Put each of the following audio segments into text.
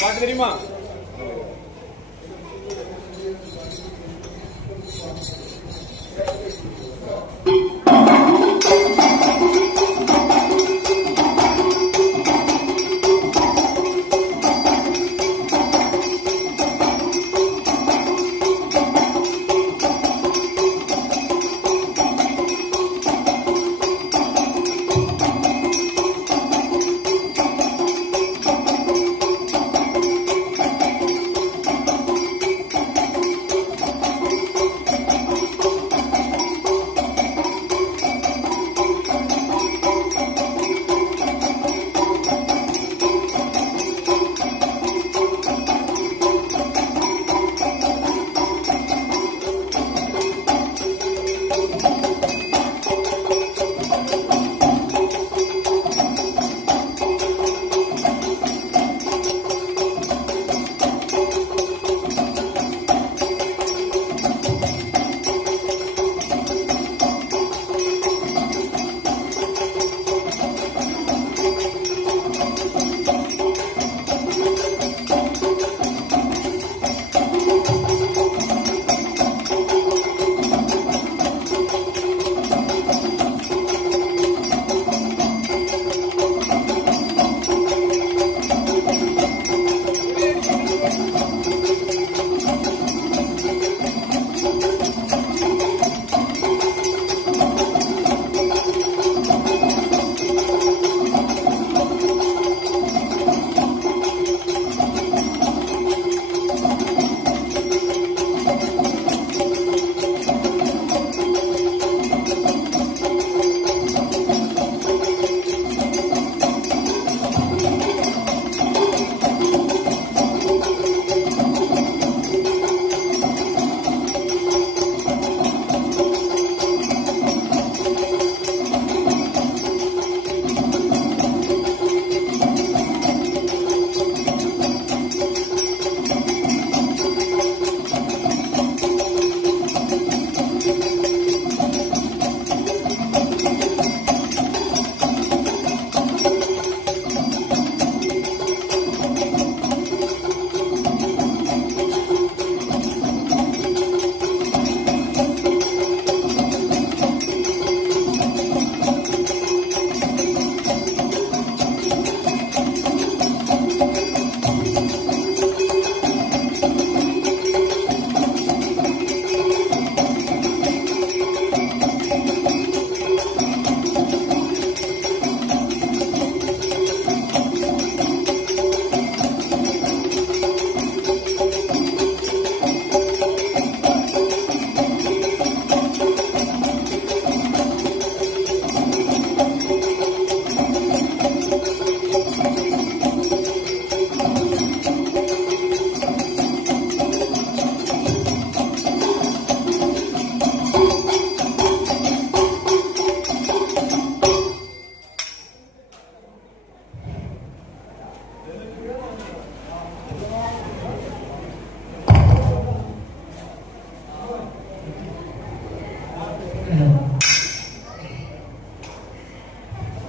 பாட்டு தெரியுமா?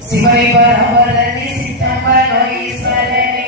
Sivari Paramarani Sitambano Iswarani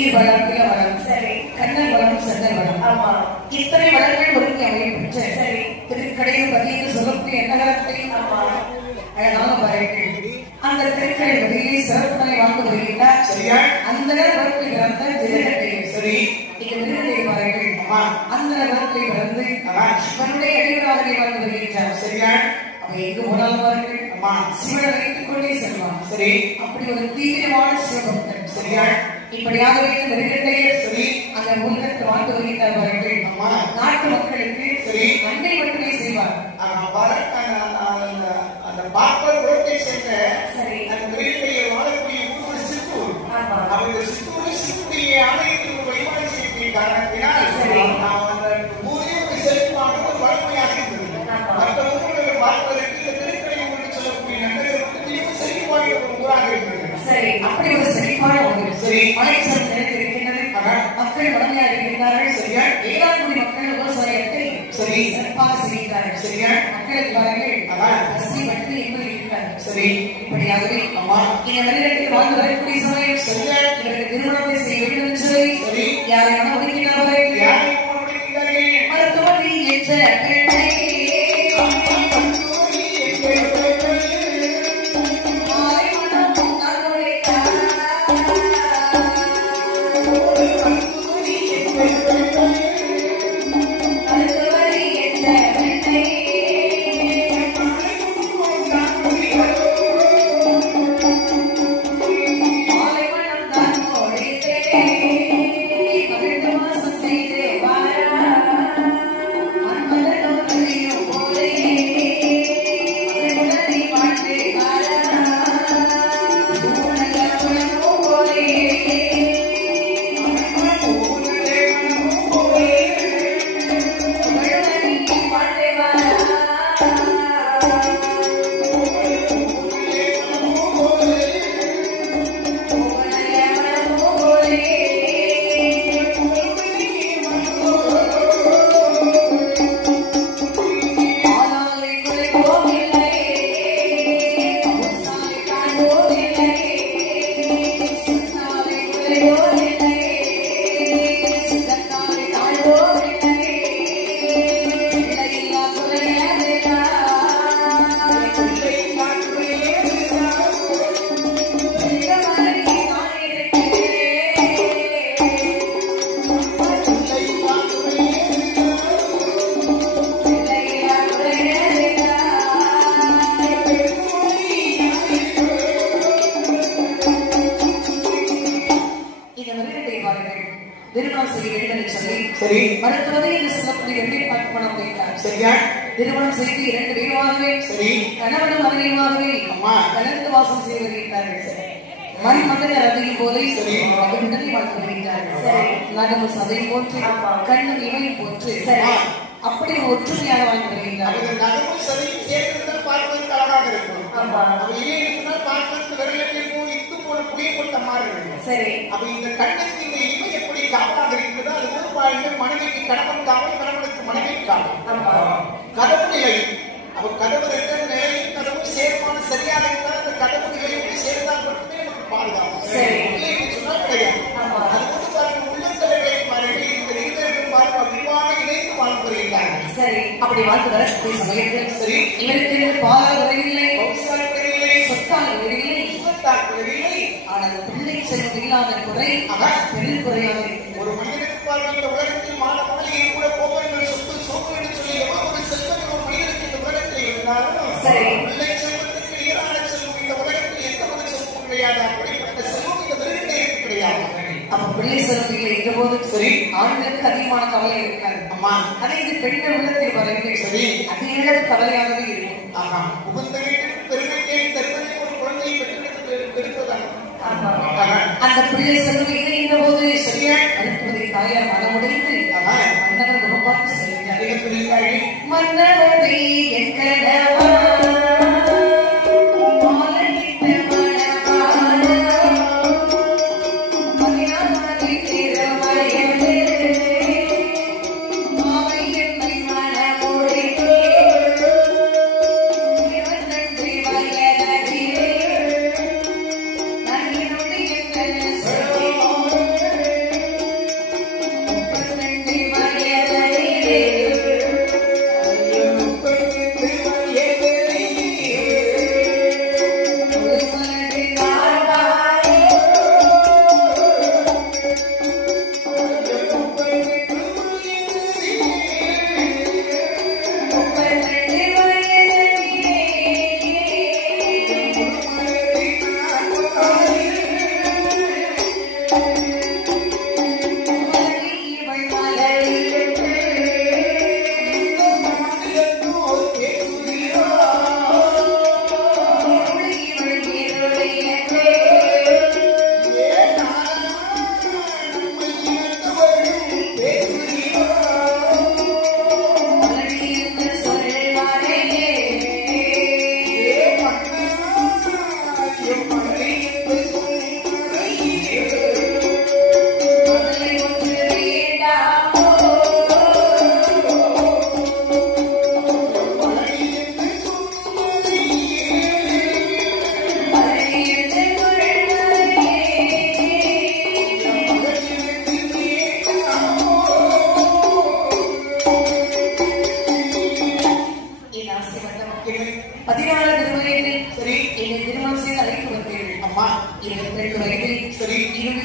நீர் வளம், நில வளம், சரி, கண்ணல் வளம், சென்னல் வளம், ஆமா, இத்தனை வளங்கள் ஒருங்கி அமையப்பெற்ற சரி திருக்கடையில் பதிவு சொல்லக்கூடிய நகரத்தை ஆமா அழகான பாருங்கள். அந்த திருக்கடை பதிலே சிறப்புகளை வாழ்ந்து வருகிறார். சரியா அந்த வரத்தை பிறந்த திருநெல்வேலி சரி இங்க திருநெல்வேலி பாருங்கள். அந்த வரத்தை பிறந்து சிவனுடைய அடிவராக வாழ்ந்து வருகின்றார். சரியா அப்ப எங்கு போனாலும் பாருங்கள் சிவனை வைத்துக் கொண்டே செல்வான். சரி அப்படி ஒரு தீவிரமான சிவபக்தன். சரியா இப்படியாக வைத்து நெருங்கட்டையர் சரி அந்த உலகத்தை வாழ்ந்து வருகின்றார் பாருங்கள். நாட்டு மக்களுக்கு சரி நன்மை மட்டுமே செய்வார். அந்த பார்ப்பர் உலகத்தை சேர்ந்த சரி அந்த நெருங்கட்டையர் வாழக்கூடிய ஊர் சித்தூர். அவங்க சித்தூர் சித்தூரிய ஆலயத்தில் வழிபாடு செய்யக்கூடிய காரணத்தினால் சரி அந்த ஊரே ஒரு செழிப்பான ஒரு வளமையாக இருந்தது. மற்ற ஊர்களுடைய பார்ப்பதற்கு இந்த திருக்கடை ஊருக்கு சொல்லக்கூடிய நகருக்கு மிகவும் செழிப்பான ஒரு ஊராக இருந்தது. சரி அப்படி ஒரு செழிப்பான ஊர் சரி மழை சரம் நிறைந்திருக்கின்றது. மக்கள் வளமையா இருக்கின்றார்கள். சரியா ஏழாக்குடி மக்கள் விவசாயத்தை சரி சிறப்பாக செய்கின்றார்கள். சரியா மக்களுக்கு பாருங்கள் பசி வட்டி என்பது இருக்கிறார்கள். சரி இப்படியாகவே அம்மா இந்த வெளிநாட்டில் வாழ்ந்து வரக்கூடிய சமயம் சரியா இவர்கள் திருமணத்தை செய்ய வேண்டும் என்று சொல்லி சரி யாரை அனுமதிக்கிறார்கள் யாரை அனுமதிக்கிறார்கள் மருத்துவமனை என்ற பெண்ணை திருமணம் செய்து 2 வீரமாகவே சரி கணவனும் மனைவியுமாகவே அம்மா கலந்து வாசம் செய்து வருகிறார்கள். சரி மண்மகன் அதிகம் போதை சரி உடனே வாழ்ந்து வருகிறார்கள். சரி நகமும் சதையும் போற்று கண்ணும் இமையும் போற்று சரி அப்படி ஒற்றுமையாக வாழ்ந்து வருகிறார்கள். நகமும் சதையும் சேர்ந்து பார்ப்பதற்கு அழகாக இருக்கும். பார்ப்பதற்கு விரலில் போய் இட்டு போல புளிய போட்ட மாதிரி இருக்கும். சரி அப்ப இந்த கண்ணுக்கு இந்த இமை எப்படி காவலாக இருக்கிறதோ அது ஒரு பாயிண்ட் மனைவிக்கு கணவன் காவல் கணவனுக்கு மனைவிக்கு காவல் கதவு நிலை. அப்ப கதவு 2 நிலையும் கதவு சேர்மான சரியாக இருந்தால் அந்த கதவு நிலையோடு சேர்ந்தால் மட்டுமே நமக்கு பாதுகாப்பு. சொன்னால் கிடையாது. அது வந்து பாருங்க உள்ளத்தலைகளை பாருங்க இந்த 2 பாருங்க அவ்வாறு இணைந்து வாழ்ந்து வருகிறார்கள். சரி அப்படி வாழ்ந்து வரக்கூடிய சமயத்தில் சரி இவருக்கு பாலால் உறவில்லை பௌசால் உறவில்லை சொத்தால் உறவில்லை சுகத்தால் உறவில்லை. ஆனால் பிள்ளை செல்வம் இல்லாத குறை பெரும் குறையாக இருக்கிறது. ஒரு மனிதனுக்கு பாருங்க இந்த உலகத்தில் மாத மகளிரை கூட கோபங்கள் சொத்து சோகம் என்று சொல்லி எவ்வளவு செல்வம் ஒரு மனிதனுக்கு இந்த உலகத்தில் இருந்தாலும் சரி பிள்ளை செல்வத்துக்கு ஈரான செல்வம் இந்த உலகத்தில் எந்த ஒரு செல்வம் கிடையாது. அப்படிப்பட்ட செல்வம் இந்த விருதுக்கு கிடையாது. அப்ப பிள்ளை செல்வம் இல்லை என்ற போது சரி ஆண்களுக்கு அதிகமான கவலை இருக்காது. அம்மா அதே இது பெண்கள் உள்ளத்தில் வரைக்கும் சரி அதிக கவலையாகவே இருக்கும். ஆமா உகந்த வீட்டிற்கு பெருமையை தருவதை ஒரு குழந்தையை பெற்றெடுப்பதாக அந்த பிள்ளை செல்வம் இல்லை என்ற போது சரியா அடுத்ததை தாயார் மனமுடைந்து மன்னவர் ரொம்ப பார்த்து சொல்கிறார் மன்னவரை என் கணவா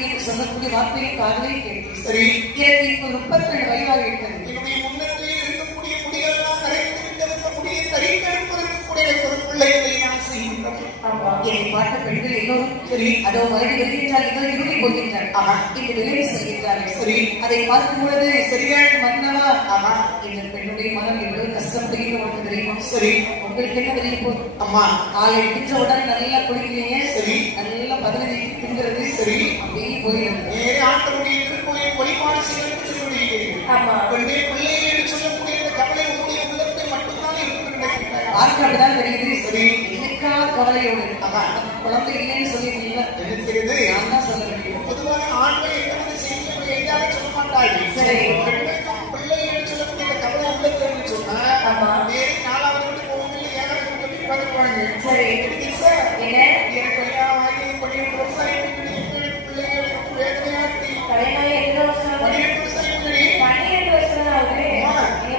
என்று சொல்லக்கூடிய வார்த்தையை காதலை கேட்டேன். சரி. எனக்கு இப்போ 32 வயதாக இருக்கிறது. என்னுடைய முன்னத்தில் இருக்கக்கூடிய முடியெல்லாம் கரைத்து விட்டதற்கு முடியை தரித்தெடுப்பதற்கு கூட எனக்கு ஒரு பிள்ளைகளை நான் செய்கின்றோம். என்னை பார்த்த பெண்கள் எல்லோரும் சரி. அதோ மறுபடி வருகின்றார், இதோ இருடி போகின்றார். இந்த விளைவு செய்கின்றார்கள். சரி. அதை பார்க்கும் பொழுது சரியான மன்னவா இந்த பெண்ணுடைய மனம் எவ்வளவு கஷ்டப்படுகின்ற ஒன்று தெரியுமா? சரி. உங்களுக்கு என்ன தெரிய போகுது? அம்மா காலை பிடிச்ச உடனே நல்லா குளிக்கிறீங்க. சரி. நல்லா 15 திங்கிறது. சரி. அப்படியே போயிடுது. நேரே ஆண்டவருடைய திருக்கோயில் வழிபாடு செய்வதற்கு சொல்லிவிடுகிறீர்கள். பெண்ணே பிள்ளையை என்று சொல்லக்கூடிய இந்த கவலை உங்களுடைய உள்ளத்தை மட்டும்தான் இருந்து நினைக்கிறார். பார்க்க அப்படிதான் தெரியுது. சரி. என்னைக்காவது கவலையோடு குழந்தை இல்லைன்னு சொல்லிட்டீங்களா? நினைக்கிறது. நான் தான் சொல்ல வேண்டும். பொதுவாக ஆண்கள் எந்த செய்தியை எல்லாரும் சொல்ல மாட்டார்கள். சரி. பிள்ளை என்று சொல்லக்கூடிய இந்த கவலை உள்ளத்தில் சொன்னா நேரே 4வது வீட்டு போவதில்லை, 7வது வீட்டு பார்த்துக்குவாங்க. சரி. என்ன எனக்கு கல்யாணம் ஆகி 12 வருஷம் ஆகிட்டு பிள்ளைங்களுக்கு வேதனையா இருக்கு. 12 வருஷம்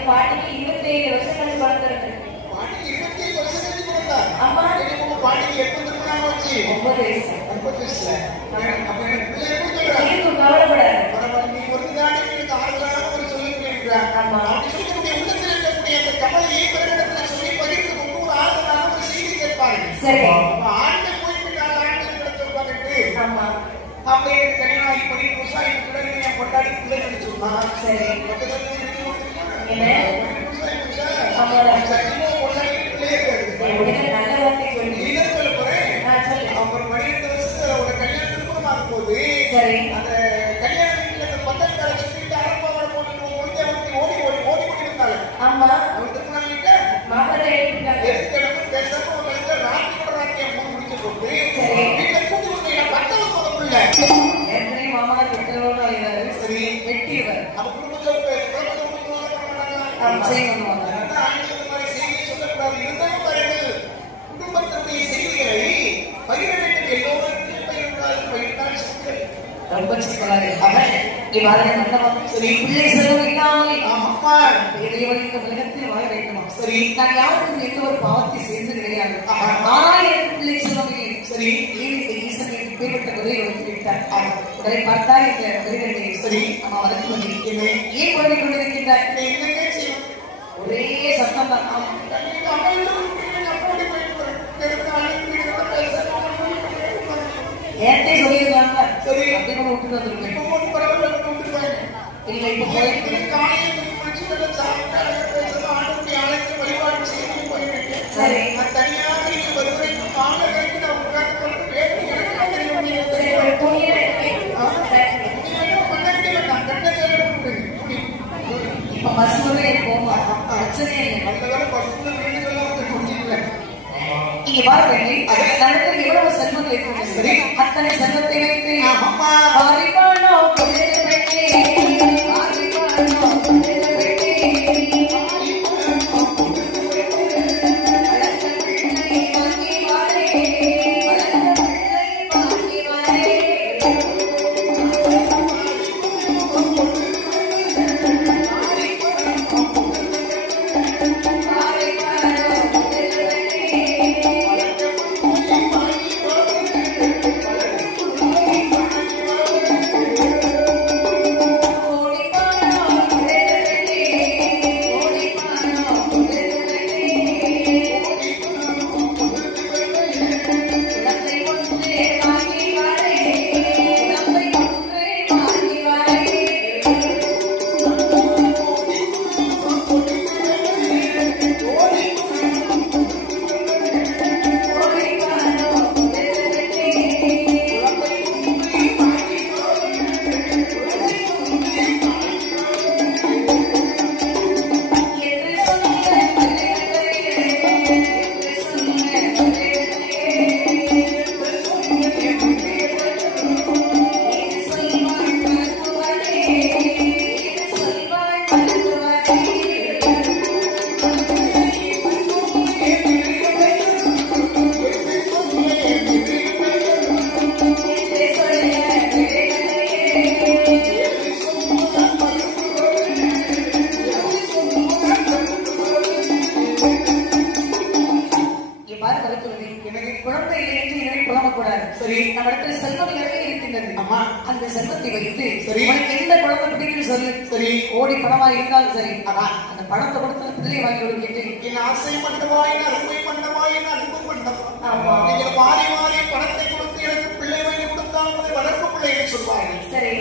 பாட்டிக்கு 27 வருஷம் கழிச்சு வளர்ந்துருக்கு. பாட்டிக்கு 27 வருஷம் கழிச்சு வளர்ந்தா? அம்மா உங்க பாட்டிக்கு எப்ப திருமணம் ஆச்சு? 9 வயசு. 9 வயசுல. அப்ப எனக்கு பிள்ளை எப்படி சொல்றா? இதுக்கு கவலைப்படாது. பரவாயில்ல, நீ ஒரு நாளே எனக்கு ஆறுதலான ஒரு சொல்லிருக்கிறா. ஆமா. சொல்லக்கூடிய உள்ளத்தில் இருக்கக்கூடிய அந்த கவலையை பிறகு சொல்லி பகிர்ந்து கொண்டு ஒரு ஆறுதலான ஒரு செய்தி கேட்பார்கள். சரி. ஆண்கள் போயிட்டு 4 ஆண்கள் இடத்துல உட்காந்துட்டு ஆமா. அப்ப எனக்கு கல்யாணம் ஆகி 12 வருஷம் ஆகி பிள்ளைங்க என் பொண்டாடி பிள்ளைங்க சொன்னா. சரி. என்ன? நல்ல வார்த்தை சொல்லி சொல்ல போறேன். அப்புறம் 12 வருஷத்துல ஒரு கல்யாணத்துக்கு கூட மாறும் போது அந்த கல்யாண வீட்டுல அந்த பந்தக்கார சுத்திட்டு அரப்பாவோட போட்டு ஓடி இருந்தாங்க. ஆமா. அவங்க திருமணம் வீட்டை மாப்பிள்ளை எடுத்துட்டாங்க. பேசாம ஒரு ராத்திரி முடிச்சு போட்டு சரி. வீட்டுல கூட்டி வந்து 10வது முதல்ல ஏற்கனவே மாமா கெட்டவரோட ஆயிடாரு. சரி வெட்டியவர். அவ குடும்பத்துல பண்ணுவாங்க. குடும்பத்தினுடைய செய்திகளை பகிர வேண்டும். எல்லோருக்கும் பகிர்ந்தால் சிக்கல் ரொம்ப சிக்கலாக சரி. பிள்ளை செலவு இல்லாமல் இறைவனுக்கு உலகத்தில் வாழ வேண்டுமா? சரி. நான் யாருக்கும் எந்த ஒரு பாவத்தை சேர்ந்து கிடையாது. ஆனால் எனக்கு பிள்ளை செலவு சரி. இந்த ஈசன் எனக்கு பேர்பட்ட குறையை வளர்த்து விட்டார். உடனே பார்த்தா இந்த மிருகத்தை சரி அம்மா வளர்த்து வந்திருக்கிறேன். ஏன் குழந்தை கொண்டு இருக்கின்றார்? ஒரே சத்தம் தான். நேரத்தை சொல்லியிருக்காங்க. சரி. அப்படி கூட விட்டுட்டு வந்துருக்கேன். இல்லை இப்போ சரி. இப்ப பஸ்ல போமா பிரச்சனையே இல்லை. இங்க பாருங்க, நடக்கிற எவ்வளவு செல்வங்கள் இருக்கிறது. சரி. அத்தனை செல்வத்தை வைத்து அறிவானோ அந்த செல்வத்தை வைத்து சரி உனக்கு எந்த குழந்தை பிடிக்கும் சொல்லு. சரி கோடி பணமா இருந்தாலும் சரி அந்த பணத்தை கொடுத்து பிள்ளை வாங்கி கொடுக்கிட்டு என் ஆசை மண்டவாயின் அருமை மண்டவாயின் அன்பு மண்டபம் நீங்கள் மாறி மாறி பணத்தை கொடுத்து எனக்கு பிள்ளை வாங்கி கொடுத்தால் உங்களை வளர்ப்பு பிள்ளை என்று சொல்வார்கள்.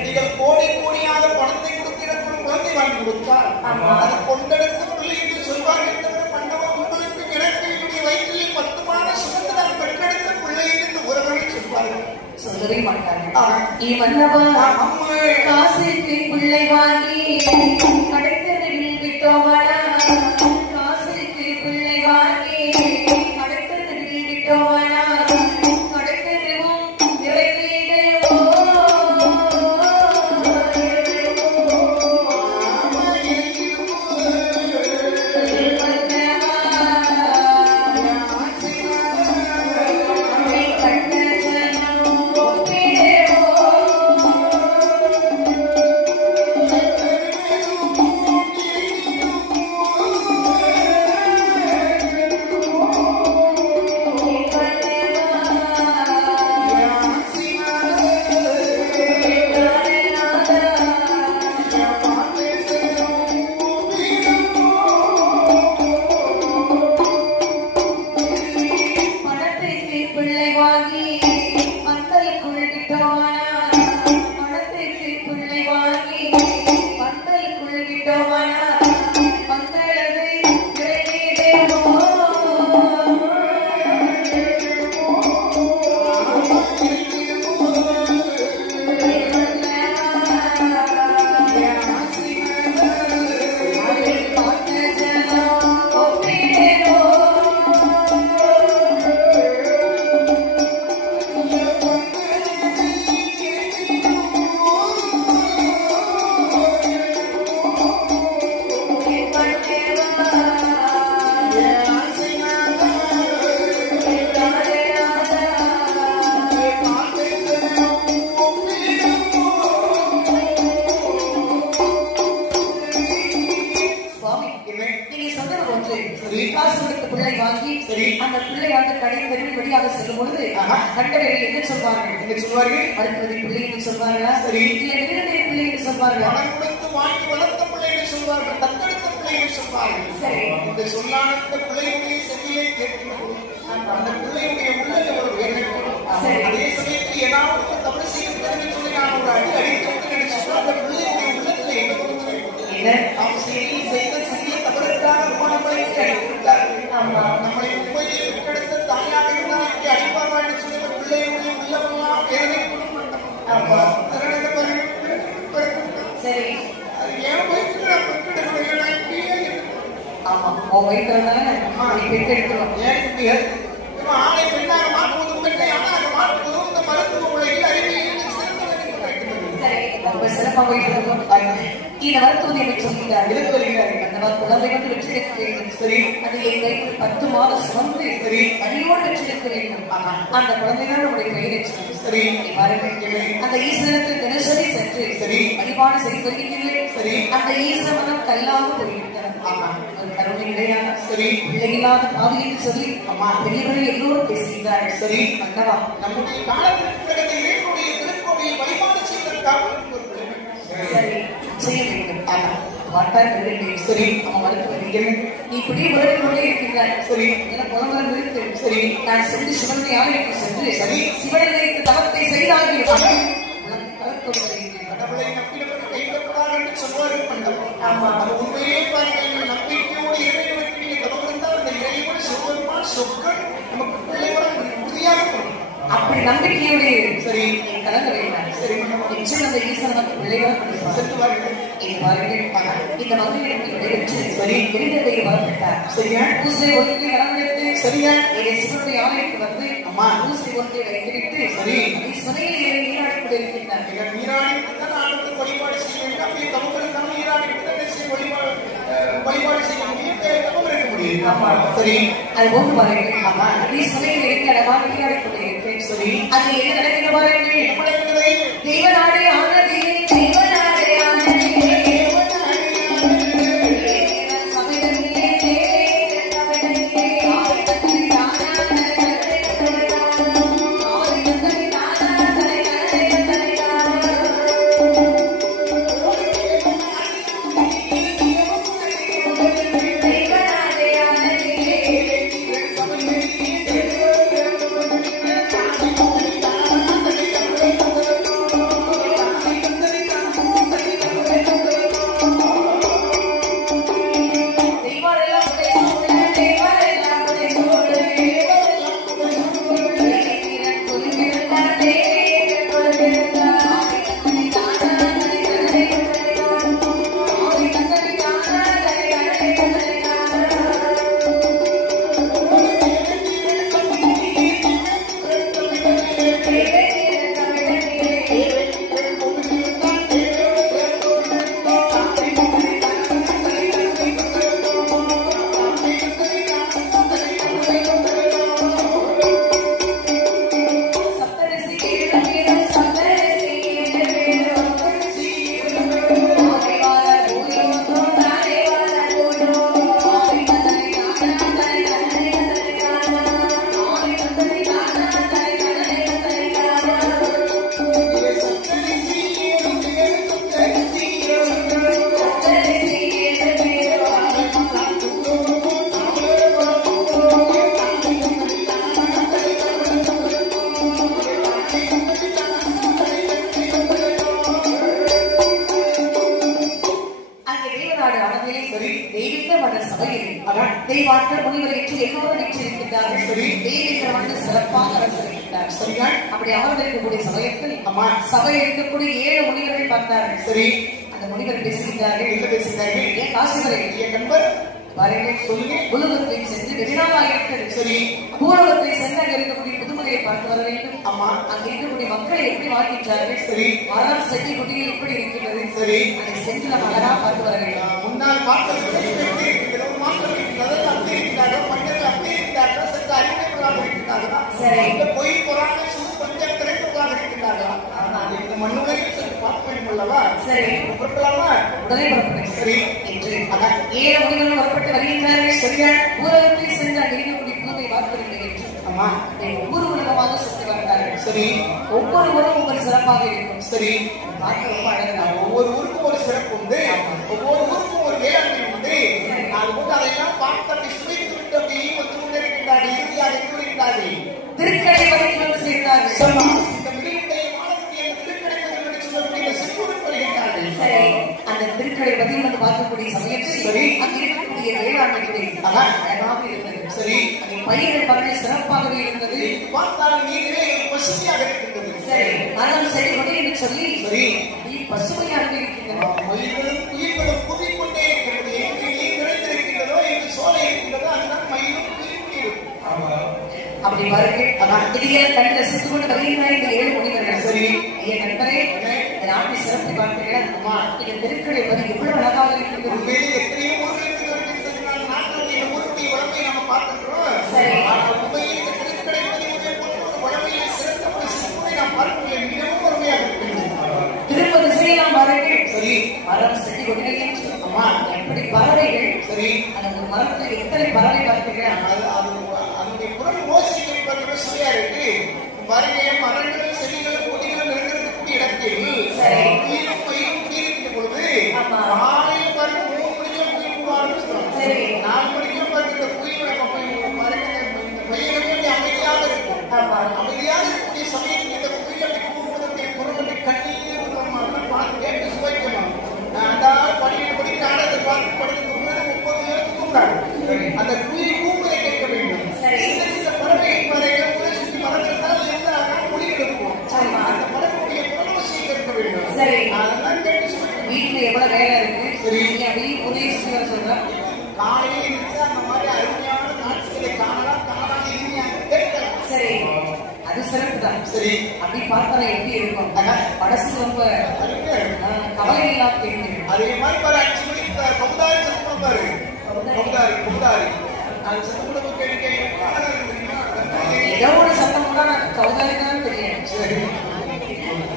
நீங்கள் கோடி கோடியாக பணத்தை கொடுத்து எனக்கு ஒரு குழந்தை வாங்கி கொடுத்தால் அது கொண்டெடுத்த பிள்ளை என்று சொல்வார்கள். தவிர மண்டபம் உங்களுக்கு எனக்கு என்னுடைய வயிற்றில் 10 மாதம் சுமந்து நான் பெற்றெடுத்த பிள்ளை என்று உறவுகள் சொல்வார்கள். சொல்லவே மாட்டாங்க. காசுக்கு பிள்ளை வாங்கி கடைத்ததில் விட்டோவனா, காசுக்கு பிள்ளை வாங்கி கடைத்ததில் விட்டோவனா, கடைத்ததுவும் இறைவீடையோ அந்த குழந்தைதான் நம்முடைய பெயரை அந்த ஈஸ்வரத்தில் தினசரி சென்று வழிபாடு செய்து வருகின்றீர்களே, அந்த ஈஸ்வரன் கல்லாக போய்விட்டார். ஒரு கருணை கிடையாது. பிள்ளைகளாத பாவி என்று சொல்லி பெரியவர்கள் எல்லோரும் பேசுகிறார்கள். சரி மன்னவா, நம்முடைய காலத்திற்கு வழிபாடு செய்வதற்காக செய்ய வேண்டும். சரி அவன் மறுத்து வருகிறேன். நீ இப்படியே உறவு கொண்டே இருக்கின்றாய். சரி என புலம்பரம் இருக்கு. சரி நான் சென்று சிவனை ஆலயத்துக்கு சென்று சரி சிவனை தவத்தை செய்தாகி கடவுளை நம்பினவர்கள் கைவிடக்கூடாது என்று சொல்வார்கள் மண்டபம். ஆமா, அது உண்மையிலே பாருங்கள். நம்பிக்கையோடு இறைவனுக்கு நீங்க தவம் இருந்தால் அந்த இறைவன் சொல்வதுமான் சொற்கள் நமக்கு பிள்ளையோட உறுதியாக அப்படி நம்பிக்கையோடு சரி கலந்து வைத்தார். சரி நிச்சயம் அந்த ஈஸ்வரன் பிள்ளையோட செலுத்துவார்கள். இந்த மகளிருக்கு நிறைவேற்று சரி இருந்ததை வரப்பட்டார். சரியா பூசை ஒன்றை வரவழைத்து சரியா சிவனுடைய ஆலயத்துக்கு வந்து அம்மா பூசை ஒன்றை வைத்துவிட்டு சரி ஈஸ்வரையில் நீராடி கொண்டிருக்கின்றார். நீராடி வழிபாடு செய்ய வேண்டும். அப்படி தமிழ் நீராடி வழிபாடு செய்ய முடியும். தமிழ் இருக்க முடியும். சரி அது போன்று பாருங்கள். ஆமா ஈஸ்வரையில் இருக்க இடமாக நீராடி கொண்டிருக்கிறேன். சரி அது என்ன நடக்கிற பாருங்கள். என்ன நடக்கிறது? தேவநாடே ஆனதே தேவநாடே ஆனதே தெய்வாட்கள் முனிவர் என்று எல்லோரும் வீற்றிருக்கின்றார்கள். சரி, தெய்வீகர் வந்து சிறப்பாக அரசிருக்கின்றார். சரியா? அப்படி அமர்ந்திருக்கக்கூடிய சமயத்தில் சபையில் இருக்கக்கூடிய 7 முனிவர்கள் பார்த்தார்கள். சரி, அந்த முனிவர் பேசுகின்றார்கள். என்ன பேசுகிறார்கள்? ஏன் காசுகளை என் நண்பர் பாருங்கள் சொல்லுங்க. உலகத்தை சென்று வெறிநாளாயிருக்கு. சரி, பூலகத்தை சென்று அங்க இருக்கக்கூடிய புதுமலையை பார்த்து வர வேண்டும். ஆமா, அங்க இருக்கக்கூடிய மக்களை எப்படி வாழ்கின்றார்கள். சரி, மரம் செடி கொடிகள் எப்படி இருக்கின்றது. சரி, அதை சென்று நம்ம அழகா பார்த்து வர வேண்டும். முன்னால் மாற்றம் மனிதர்கள் அப்படி இருக்கிறார்கள். சற்று அறிவுரைகளாக இருக்கிறார்களா? சரி, இந்த பொய் பொறாமை சுடு கொஞ்சம் திரைப்பதாக இருக்கிறார்களா? இந்த மண்ணுலகில் சற்று பார்க்க வேண்டும் அல்லவா? சரி, புறப்படலாமா? உடனே புறப்படும். சரி என்று 7 முனிவர்கள் புறப்பட்டு வருகின்றார்கள். சரியா? ஊரகத்தை சென்று அங்கே இருக்கக்கூடிய புதுமை பார்க்கவில்லை என்று ஆமா ஒவ்வொரு உலகமாக சுற்றி வந்தார்கள். சரி, ஒவ்வொரு ஊரும் உங்கள் சிறப்பாக இருக்கும். சரி, பார்க்க ரொம்ப அழகா ஒவ்வொரு ஊருக்கும் ஒரு சிறப்பு உண்டு. ஒவ்வொரு ஊருக்கும் ஒரு வேளாண்மை உண்டு. அதுபோது அதையெல்லாம் பார்த்து அப்படி சுழித்து விட்டு அப்படி வந்து கொண்டிருக்கின்றார்கள். இறுதியாக இருக்கிறார்கள். திருக்கடை வரைக்கும் வந்து சேர்ந்தார்கள். இந்த மிடித்தை வாழக்கூடிய அந்த திருக்கடை பதில் சொல்லக்கூடிய சிறுவர்கள் வருகின்றார்கள். சரி, அந்த திருக்கடை பதில் வந்து பார்க்கக்கூடிய சமயத்தில் சரி அங்கு இருக்கக்கூடிய வேளாண்மை அழகாக இருந்தது. சரி, அந்த பயிர்கள் பறவை சிறப்பாகவே இருந்தது. பார்த்தால் நீங்களே பசுமையாக இருக்கின்றது. சரி, மரம் செடி கொடி என்று சொல்லி சரி பசுமையாக இருக்கின்றன. மயில்களும் குயில்களும் கூவிக்கொண்டே இருக்கிறது. எங்கு நீர் நிறைந்திருக்கின்றதோ எங்கு சோலை இருக்கின்றதோ அதுதான் மயிலும் குயிலும். அப்படி பாருங்கள். இதையெல்லாம் கண்டு ரசித்துக் கொண்டு வருகின்ற இந்த 7 முனிவர்கள். சரி, என் நண்பரே இந்த நாட்டை சிறப்பை பார்த்தீர்கள். இந்த திருக்கடை பதில் எவ்வளவு அழகாக இருக்கின்றது. உண்மையிலே எத்தனையோ ஊர்களுக்கு நாட்டுடைய ஊருடைய வளமையை நம்ம பார்க்கின்றோம். சரி, உண்மையில் இந்த திருக்கடை பதிவுடைய பொருள் வளமையை சிறந்த ஒரு சிறப்பை நாம் பார்க்கவில்லை. மிகவும் பொறுமையாக இருக்கின்றது. திருப்பதி செய்யலாம் பாருங்கள். சரி, மரம் செடி கொடிகள் என்று அம்மா எப்படி பறவைகள். சரி, அந்த ஒரு மரத்தில் எத்தனை பறவை பார்த்தீர்கள். அதனுடைய குரல் ஓசை கேட்பது சுவையா இருக்கு. பாருங்க, மரங்கள் செடிகள் கொடிகள் நிறைந்திருக்கக்கூடிய இடத்தில் குயிலும் மயிலும் குடியிருக்கின்ற பொழுது காலையில் பாருங்க 3 மணிக்கு குயில் கூட ஆரம்பிச்சிடும். சரி, 4 மணிக்கு பாருங்க இந்த குயில் பாருங்க மயிலுமே அமைதியாக இருக்கும். அமைதியாக இருக்கக்கூடிய சமயத்தில் இந்த குயில் அப்படி கூறுவதற்கு குரலுடைய கண்ணீர் பார்த்து கேட்டு சுவைக்கணும். படிக்கிற ஆடத்தை பார்த்து படிக்கிறது 30 பேருக்கு கூப்பிடாது. அந்த குயில் கூப்பிட கேட்க வேண்டும். சில பறவைகள் வரைக்கும் சுற்றி மரத்திருந்தால் இருந்தால் குழி எடுப்போம். அந்த பறவையுடைய குரலோசையை கேட்க வேண்டும். சரி, அதெல்லாம் கேட்டு சுவைக்கணும். வீட்டுல எவ்வளவு வேலை இருக்கு. சரி, அப்படி உதவி செய்ய சொல்றேன். காலையில் இருந்து அந்த மாதிரி அருமையான காட்சிகளை காணலாம். காணலாம் இனிமையாக கேட்கலாம். சரி, அது சிறப்பு தான். சரி, அப்படி பார்த்தா எப்படி இருக்கும். படசு ரொம்ப கவலை இல்லாம தெரியும். அதே மாதிரி பாரு 5 மணிக்கு கவுதாரி சத்தம் பாரு. கவுதாரி அது சத்தம் கேட்க ஏதோ ஒரு சத்தம் கூட நான் கவுதாரி தான் தெரியும். சரி,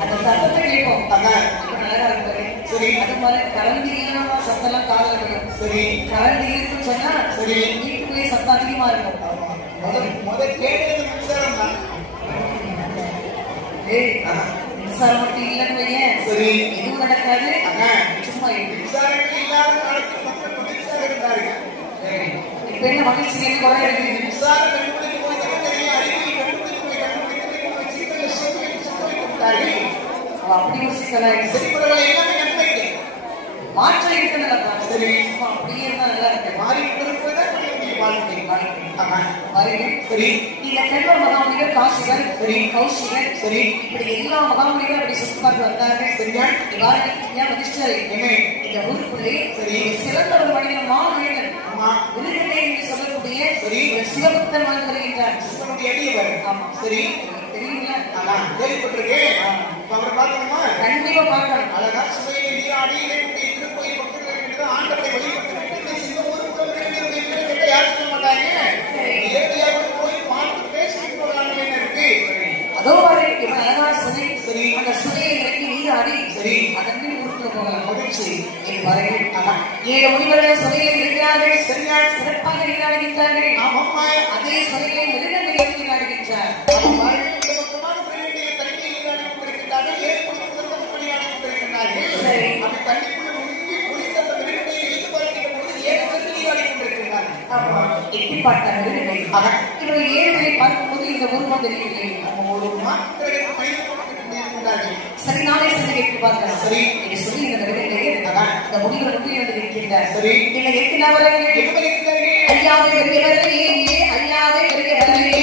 அந்த சத்தத்தை கேட்போம். நல்லா இருக்கு. சரி, அது மாதிரி கரண்டியான சத்தம்லாம் காதல விடும். சரி, கரண்டி இருக்குன்னு சொன்னா சரி வீட்டுக்குள்ளே சத்தம் அதிகமா இருக்கும். முதல் கேட்டது மின்சாரம் தான். மின்சாரம் மட்டும் இல்லைன்னு வையன். சரி, எதுவும் நடக்காது. சும்மா மின்சாரங்கள் இல்லாத காலத்தில் மக்கள் மகிழ்ச்சியாக இருந்தார்கள். இப்ப என்ன மகிழ்ச்சி குறை இருக்கு. மின்சாரம் கண்டுபிடிக்க போய் தெரியும். அறிவியல் கண்டுபிடிக்க சிக்கல் அப்படி ஒரு சிக்கலாக சரி பரவாயில்ல. எல்லாமே நன்மைக்கு மாற்றம் இருக்கிறதா. சரி, அப்படியே இருந்தா நல்லா இருக்கு. மாறி இருப்பதுதான் வாழ்க்கை. சரி, இந்த கல்வர் மகாமுனிகள் காசிகர் சரி கௌசிகர் சரி இப்படி எல்லா மகாமுனிகளும் அப்படி சுற்றி பார்த்து வந்தார்கள். சரியா? இந்த ஊருக்குள்ளே சரி சிறந்த ஒரு மனிதன் மாமனிதன் விருதுகளை என்று சொல்லக்கூடிய சரி சிவபக்தன் வாழ்ந்து வருகின்றார். சிவனுடைய அடியவர். ஆமா, சரி தெரியுங்களா? கேள்விப்பட்டிருக்கேன். அவரை பார்க்கணுமா? கண்டிப்பா பார்க்கணும். அழகா சுவையை நீராடி திருக்கோயில் பக்கத்தில் என்று ஆண்டவரை வழிபட்டு இந்த ஊருக்குள்ள யாரும் சொல்ல மாட்டாங்க. போய் பார்த்து பேசிட்டு போகலாமே இருக்கு. அதோ வரை அழகா சுவை சரி அந்த சுவையை இறக்கி நீராடி சரி அதன் ஊருக்குள்ள போகலாம். மகிழ்ச்சி என் வரவேன். 7 முனிவர்கள் சுவையில் இருக்கிறார்கள். சரியா? சிறப்பாக நீராடுகின்றார்கள். ஆமாம்மா, அதே சுவையை மிருகங்கள் நீராடுகின்றார். எட்டி பார்த்தார்கள். இவரை 7 பேரை பார்க்கும்போது இந்த உருவம் தெரியவில்லை. சரி, நாளை சென்று கேட்டு பார்க்கலாம். சரி என்று சொல்லி இந்த முடிவுகள் வந்து இருக்கின்றார். சரி, என்ன இருக்கிறார்கள் ஐயா ஐயாவே பெரியவரே ஐயாவே பெரியவரே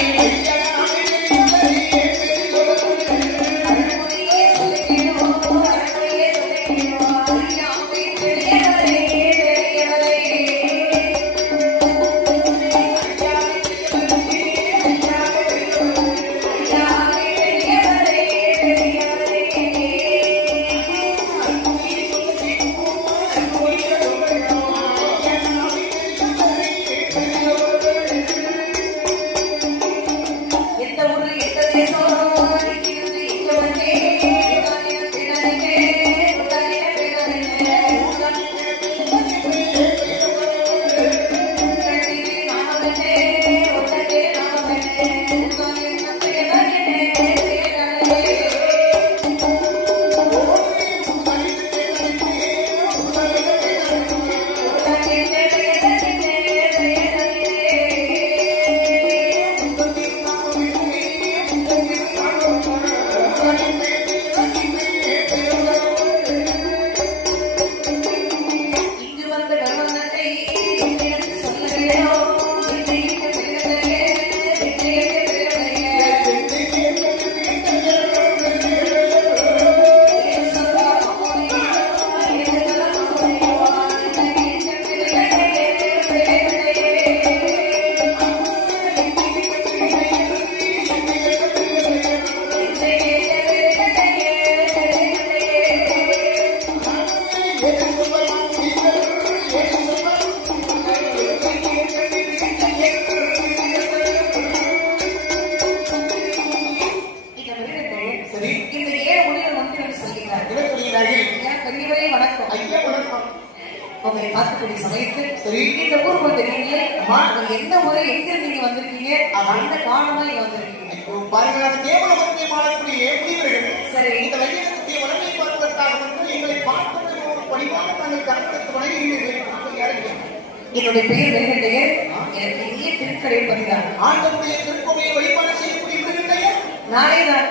என்னுடைய பெயர் வெங்கட்டையர். எனக்கு இந்திய திருக்கடை பதினார் ஆண்டவருடைய திருக்கோவிலை வழிபாடு செய்யக்கூடிய வெங்கட்டையர் நானே தான்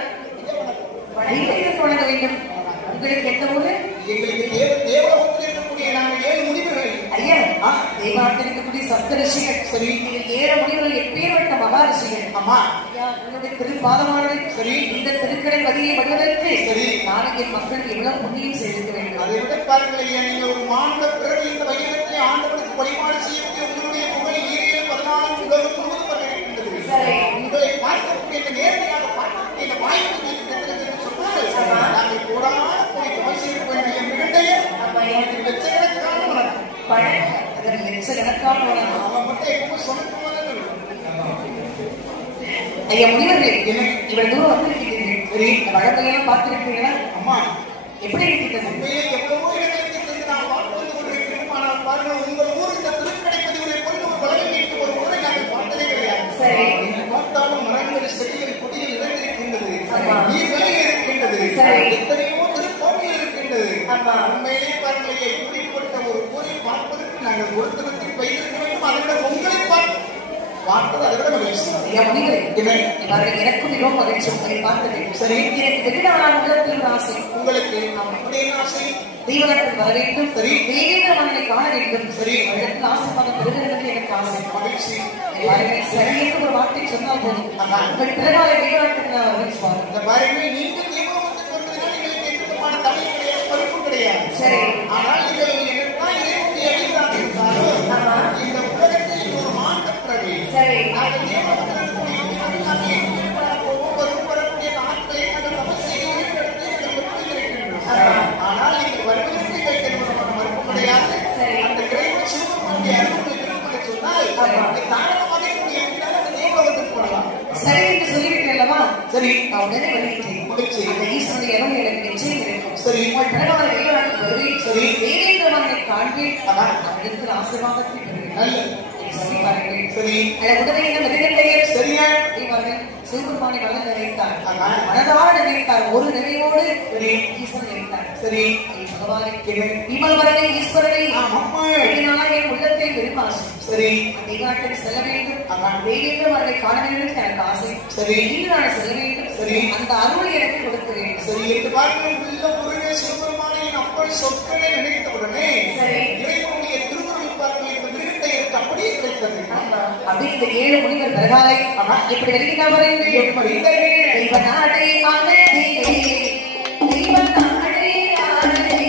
வணங்க வேண்டும். உங்களுக்கு எந்த ஊரு? எங்களுக்கு தேவலோகத்தில் இருக்கக்கூடிய நாங்கள் 7 முடிவுகள். ஐயா தேவாலயத்தில் இருக்கக்கூடிய சப்தரிஷிகள். சரி, நீங்கள் 7 முடிவுகள் எப்பேற்பட்ட மகாரிஷிகள். ஆமா ஐயா, உங்களுடைய திருப்பாதமானது சரி இந்த திருக்கடை பதியை வருவதற்கு சரி நாளைக்கு மக்கள் எவ்வளவு புண்ணியம் செய்திருக்க வேண்டும். அதை விட பாருங்கள் ஐயா, நீங்கள் ஒரு மாநில பிறகு இந்த வையகத்தை ஆண்டவருக்கு வழிபாடு செய்யக்கூடிய உங்களுடைய புகழ் 14 உலகம் முழுவதும் வருகின்றது. சரி, உங்களை பார்க்கக்கூடிய இந்த நேர்மையாக பார்க்கக்கூடிய இந்த வாய்ப்பு சொன்னால் நாங்கள் கூடாத போய் துணை செய்ய வேண்டிய மிகண்டையே லட்சக்கணக்கான வளர்க்கும் லட்சக்கணக்கான வளர்க்கும் அவன் மட்டும் எப்பவும் சொன்ன ஐயா முனிவர்களே, இவ்வளவு தூரம் வந்திருக்கிறீர்கள். சரி, வழக்கையெல்லாம் பார்த்திருக்கீங்களா? அம்மா எப்படி இருக்கிறது? எவ்வளவோ இடங்களுக்கு சென்று நான் பார்த்து வந்து கொண்டிருக்கிறோம். ஆனால் பாருங்கள், உங்கள் ஊர் இந்த திருக்கடை பதிவுகளை கொண்டு ஒரு வளமை மீட்டு ஒரு முறை நாங்கள் பார்த்ததே கிடையாது. சரி, பார்த்தாலும் மரங்கள் செடிகள் கொடிகள் இழந்திருக்கின்றது, நீர்களை இருக்கின்றது, எத்தனையோ திருக்கோவில் இருக்கின்றது. உண்மையிலே பாருங்கள், இப்படிப்பட்ட ஒரு ஊரை பார்ப்பதற்கு நாங்கள் ஒருத்தருக்கு பயிரிட வேண்டும். அதை விட உங்களை பார்ப்பது அதை விட மகிழ்ச்சி. எனக்கும் மிகவும் மகிழ்ச்சி உங்களை பார்த்தது. சரி, எனக்கு வெகுநாளான உள்ளத்தில் ஆசை. உங்களுக்கு நம்முடைய ஆசை தெய்வநாட்டில் வர வேண்டும். சரி, தெய்வீக மன்னனை காண வேண்டும். சரி, இடத்தில் ஆசைப்பாக பெறுகிறது எனக்கு ஆசை மகிழ்ச்சி. சரியாக ஒரு வார்த்தை சொன்னால் போதும். உங்கள் பிறகால தெய்வநாட்டுக்கு நான் வருவேன். இந்த பாருங்கள், நீங்கள் தெய்வத்துக்கு வந்ததுனால் எங்களுக்கு எந்த விதமான தமிழ் கிடையாது, பருப்பு கிடையாது. சரி, ஆனால் நீங்கள் எனக்குதான் இறைவனுடைய அடிதான் இருந்தாலும் இந்த உலகத்தில் ஒரு மாற்றம் பிறகு சரி நாங்கள் தேவத்துக்கு வரக்கூடிய நாட்களை நாங்கள் அவசியம் ஏற்படுத்தி இருக்கின்றோம். ஆனால் நீங்கள் வருவதற்கு எங்களுக்கு மறுப்பு கிடையாது. சரி, அந்த இறைவன் சிவபெருமானுடைய அருள் திருப்பதை சொன்னால் தாராளமாக தேவத்துக்கு போடலாம். சரி என்று சொல்லிவிட்டேன் அல்லவா? சரி, நான் உடனே வருகிறேன். மகிழ்ச்சி. அந்த ஈஸ்வரனுடைய அருள் எனக்கு நிச்சயம் இருக்கும். சரி, உங்கள் பிறகால தெய்வநாட்டுக்கு வருவேன். சரி, தேவேந்திரமனை காண்பேன். அவர்களுக்கு ஆசீர்வாதத்தை பெறுவேன். சொல்லி பாருங்கள். சரி, உடனே என்ன மிருகண்டையர் சரியா சிவபெருமானை மனதில் நினைத்தார். மனதார நினைத்தார். ஒரு நிறைவோடு ஈஸ்வரன் நினைத்தார். சரி, பகவானை விமல்வரனை ஈஸ்வரனை என் உள்ளத்தை விரும்பாசை. சரி, தெய்வாட்டுக்கு செல்ல வேண்டும். தேவேந்திரமனை காண வேண்டும் எனக்கு ஆசை. சரி, இன்று நான் செல்ல வேண்டும். சரி, அந்த அருளை எனக்கு கொடுக்க வேண்டும். சரி என்று பார்க்கும் உள்ள முருகே சிவபெருமானை அப்பள் சொற்களை நினைத்த உடனே சரி இறைவனுடைய திருவுருள் பார்க்க இந்த மிருகண்டையருக்கு அப்படியே கிடைத்தது. அப்படி இந்த 7 முனிவர் பிறகாலை இப்படி வருகின்றவரை தெய்வ நாடே ஆனே தெய்வ நாடே ஆனே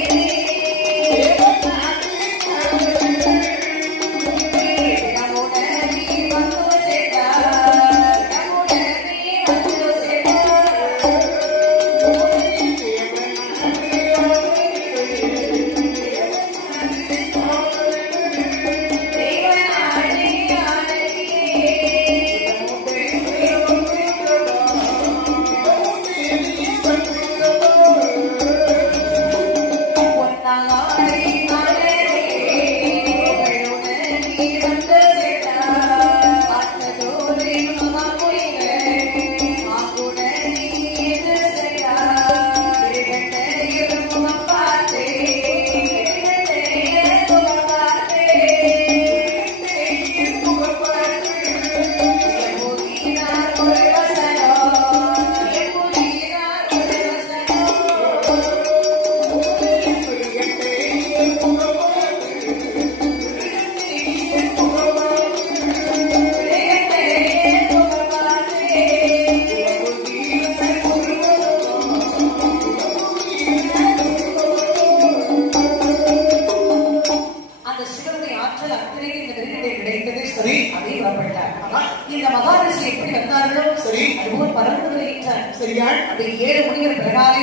இந்த மகாரிஷி எப்படி வந்தார்களோ சரி அதுபோல் பறந்து வருகின்றார். சரியா அந்த 7 முனிவர் பிறகாலை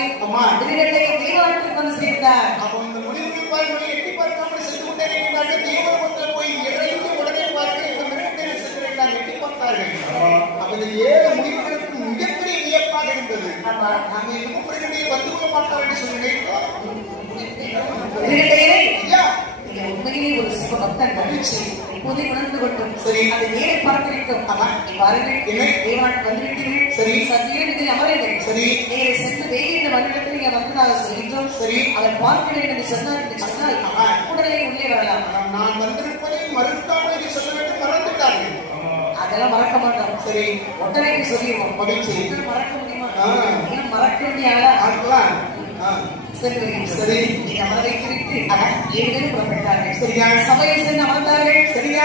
திருநெல்லை தேவாலயத்துக்கு வந்து சேர்ந்தார். அப்போ இந்த முனிவர் பார்த்து எட்டி பார்க்காமல் சென்று கொண்டே இருக்கிறார்கள். தேவாலயத்தில் போய் இறைந்து உடனே பார்த்து இந்த மிருகத்தை சென்றிருந்தார். எட்டி பார்த்தார்கள். அப்ப இந்த 7 முனிவர்களுக்கு மிகப்பெரிய வியப்பாக இருந்தது. நாம இன்னும் பிரகடியை வந்துவிட மாட்டார் என்று சொல்லி நினைத்தோம். உண்மையிலே ஒரு சிவ பக்தன் மகிழ்ச்சி இப்போதே உணர்ந்து கொண்டும் சரி அதை நேரை பார்க்க வேண்டும். பாருங்கள் தேவாலயம் வந்துவிட்டீர்கள். சரி சத்தியம் இதில் அமருங்கள். சரி நேரை சென்று தேவி இந்த மனிதத்தில் நீங்க வந்ததாக சொல்கின்றோம். சரி அவர் பார்க்க வேண்டும் என்று சொன்னார் என்று சொன்னால் உடனே உள்ளே வரலாம். நான் வந்திருப்பதை மறுக்காமல் என்று சொல்ல வேண்டும். மறந்துட்டார்கள். அதெல்லாம் மறக்க மாட்டோம். சரி உடனே சொல்லிடுவோம். மகிழ்ச்சி மறக்க முடியுமா? மறக்க வேண்டிய ஆகலாம். சரி அமர்வை குறித்து 7 பேரும் புறப்பட்டார்கள். சரியா சபையை சென்று அமர்ந்தார்கள். சரியா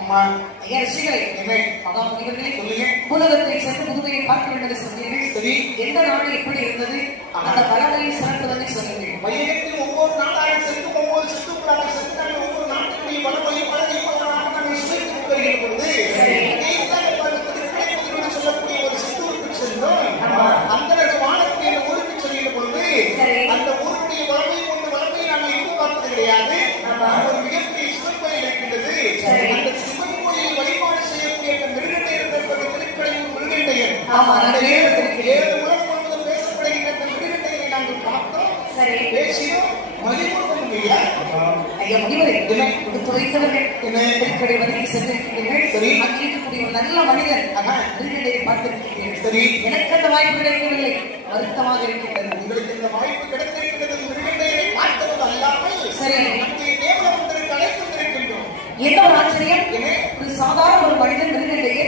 அம்மா ஐயா ரிஷிகளை மகாமுனிவர்களே சொல்லுங்க. பூலகத்தை சென்று புதுமையை பார்க்க வேண்டும் சொன்னீர்கள். சரி எந்த நாடு எப்படி இருந்தது? அந்த பழமையை சிறப்புதனை சொல்லுங்கள். மையத்தில் ஒவ்வொரு நாடாக சென்று ஒவ்வொரு சித்துக்களாக சென்று நாங்கள் ஒவ்வொரு நாட்டினுடைய பழமையை நாங்கள் சுவைத்து வருகிற பொழுது சொல்லக்கூடிய ஒரு சித்தூருக்கு சென்றோம். அந்த வானக்கூடிய ஊருக்கு சொல்லிய பொழுது அந்த ஊருடைய வளமை கொண்டு வளமையை நாங்கள் எங்கு பார்ப்பது கிடையாது. ஒரு மிகப்பெரிய சிவன் கோயில் இருக்கின்றது. அந்த சிவன் கோயில் வழிபாடு செய்யக்கூடிய மிருகண்டையர் திருக்கடையூர் மிருகண்டையர் 7 உலகம் முழுவதும் பேசப்படுகின்ற மிருகண்டையரை நாங்கள் பார்த்தோம். பேசினோம். மதிமுகம் இல்லையா ஐயா முனிவரை கொடுத்து வைத்தவர்கள் திருக்கடை வரைக்கும் சென்றிருக்கிறீர்கள். சரி அங்கே இருக்கக்கூடிய ஒரு நல்ல மனிதன் மிருகண்டையை பார்த்திருக்கிறீர்கள். சரி எனக்கு அந்த வாய்ப்பு கிடைக்கவில்லை. வருத்தமாக இருக்கின்றது. உங்களுக்கு இந்த வாய்ப்பு கிடைத்திருக்கிறது. மிருகண்டையரை பார்த்தது அல்லாமல் சரி நம்முடைய தேவலோகத்திற்கு அழைத்து வந்திருக்கின்றோம். என்ன ஒரு ஆச்சரியம். ஒரு சாதாரண ஒரு மனிதன் மிருகண்டையை